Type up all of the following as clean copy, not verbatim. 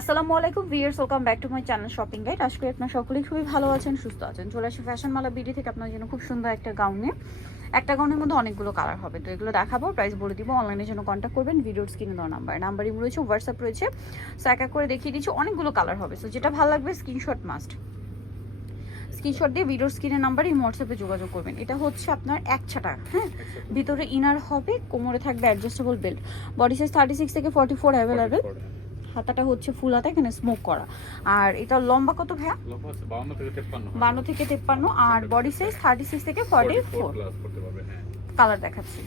আসসালামু আলাইকুম viewers, welcome back to my channel shopping guide. আশা করি আপনারা সকলেই খুবই ভালো আছেন, সুস্থ আছেন। চলে আসি ফ্যাশন মালা বিডি থেকে আপনার জন্য খুব সুন্দর একটা গাউনে। একটা গাউনের মধ্যে অনেকগুলো কালার হবে, তো এগুলো দেখাবো, প্রাইস বলে দিব। অনলাইনের জন্য কন্ট্যাক্ট করবেন, ভিডিওর স্ক্রিনে দেওয়া নাম্বার ইমো রয়েছে, হোয়াটসঅ্যাপ রয়েছে। সো এক এক করে দেখিয়ে দিচ্ছি, অনেকগুলো কালার হবে। সো যেটা ভালো লাগবে স্ক্রিনশট মাস্ট, স্ক্রিনশট দিয়ে ভিডিওর স্ক্রিনের নাম্বার এই হোয়াটসঅ্যাপে যোগাযোগ করবেন। এটা হচ্ছে আপনার এক ছাটা, হ্যাঁ, ভিতরে ইনার হবে, কোমরে থাকবে অ্যাডজাস্টেবল বেল্ট। বডি সাইজ 36 থেকে 44 অ্যাভেলেবেল। হাতাটা হচ্ছে ফুল হাতা, এখানে স্মোক করা। আর এটা লম্বা কত ভাইয়া? 52 থেকে 53। আর বডি সাইজ 36 থেকে 44। কালার দেখাচ্ছি,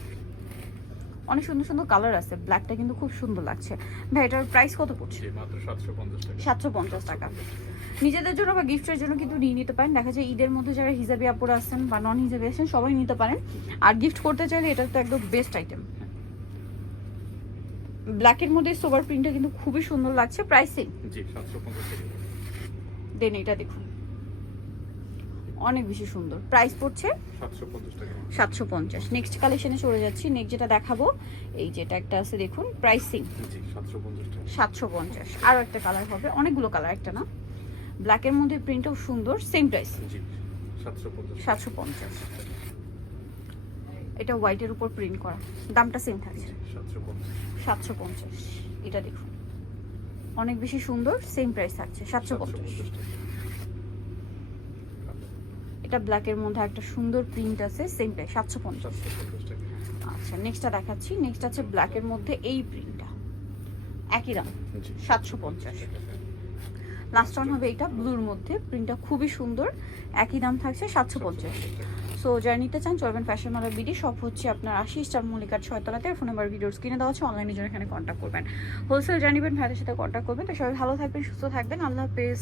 অনেক সুন্দর সুন্দর কালার আছে। ব্ল্যাকটা কিন্তু খুব সুন্দর লাগছে। ভাই এটার প্রাইস কত পড়ছে? মাত্র 750 টাকা। 750 টাকা। নিজেদের জন্য বা গিফটের জন্য কিন্তু নিয়ে নিতে পারেন। দেখা যায় ঈদের মধ্যে যারা হিজাবি আপুরা আছেন বা নন হিজাবি আছেন সবাই নিতে পারেন। আর গিফট করতে চাইলে এটা তো একদম বেস্ট আইটেম। ব্ল্যাকের মধ্যে সোবার প্রিন্টটা কিন্তু খুবই সুন্দর লাগছে। প্রাইসিং জি 750 টাকা। দেন এটা দেখুন, অনেক বেশি সুন্দর। প্রাইস পড়ছে 750 টাকা। 750। নেক্সট কালেকশনে চলে যাচ্ছি। নেক্সট যেটা দেখাবো, এই যেটা একটা আছে দেখুন, প্রাইসিং জি 750 টাকা। 750। আরও একটা কালার হবে, অনেকগুলো কালার, একটা না। ব্ল্যাকের মধ্যে প্রিন্টটাও সুন্দর, সেম প্রাইস জি 750। 750। এটা হোয়াইটের উপর প্রিন্ট করা, দামটা সেম থাকছে 750। 750। এটা দেখুন, অনেক বেশি সুন্দর, সেম প্রাইস থাকছে 750। টাকা। এটা ব্ল্যাকের মধ্যে একটা সুন্দর প্রিন্ট আছে, সেম প্রাইস 750। 750 টাকা। আচ্ছা নেক্সটটা দেখাচ্ছি। নেক্সট আছে ব্ল্যাকের মধ্যে এই প্রিন্টটা, একই দাম জি 750। লাস্ট ওয়ান হবে এটা ব্লুর মধ্যে, প্রিন্টটা খুবই সুন্দর, একই দাম থাকছে 750। সো যারা নিতে চান চলবেন ফ্যাশন মালা বিডি। সব হচ্ছে আপনার 80 স্টার মল্লিকার 6 তলাতে। ফোন নাম্বার ভিডিওর স্ক্রিনে দেওয়া আছে, অনলাইনে জন্য এখানে কন্ট্যাক্ট করবেন। হোলসেল জানিবেন ভাইদের সাথে কন্ট্যাক্ট করবেন। তো সবাই ভালো থাকবেন, সুস্থ থাকবেন, আল্লাহ হাফেজ।